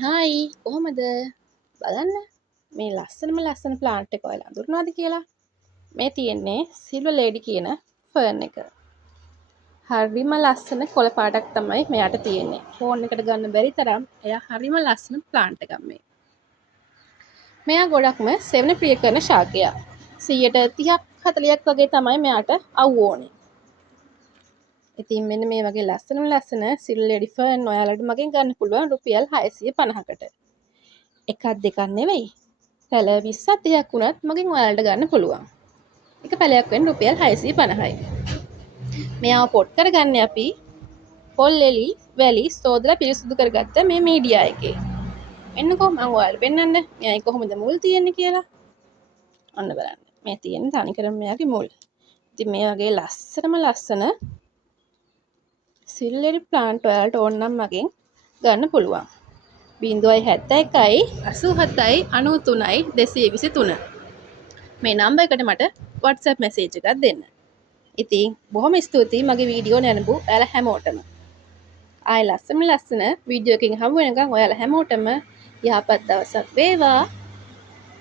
Hi කොහොමද බලන්න මේ ලස්සන ප්ලාන්ට් එක ඔයාලා අඳුරනවද කියලා මේ තියෙන්නේ සිල්වර් ලේඩි කියන ෆර්න් එක හරිම ලස්සන කොළ පාටක් තමයි මෙයාට තියෙන්නේ ෆෝන් එකට ගන්න බැරි තරම් එයා හරිම ලස්සන ප්ලාන්ට් එකක් මෙයා ගොඩක්ම සෙවන ප්‍රිය කරන ශාකයා 30ක් 40ක් වගේ තමයි මෙයාට අවු ඕනේ ඉතින් මෙන්න මේ වගේ ලස්සන සිල්වර් ලේඩි ෆර්න් ඔයාලට මගෙන් ගන්න පුළුවන් රුපියල් 650කට එකක් දෙකක් නෙවෙයි පැල 20ක් 30ක් වුණත් මගෙන් ඔයාලට ගන්න පුළුවන්. එක පැලයක් වෙන රුපියල් 650යි. මෙයාව පොට් කරගන්නේ අපි පොල් එලි වැලි සෝදලා පිරිසිදු කරගත්ත මේ මීඩියා එකේ. එන්නකෝ මම ඔයාලට පෙන්නන්න. මෙයායි කොහොමද මුල් තියෙන්නේ කියලා. අන්න බලන්න. මේ තියෙන්නේ තනිකරම මෙයාගේ මුල්. ඉතින් මේ වගේ ලස්සන සිල්වර් ප්ලාන්ට් ඔයාලට ඕන නම් මගෙන් ගන්න පුළුවන්. 071යි 87යි 93යි 223 මේ නම්බර් එකට මට WhatsApp මැසේජ් එකක් දෙන්න. ඉතින් බොහොම ස්තුතියි මගේ වීඩියෝ නැරඹු ඔයාලා හැමෝටම. ආයෙ ලස්සන වීඩියෝ එකකින් හමු වෙනකන් ඔයාලා හැමෝටම යහපත් දවසක් වේවා.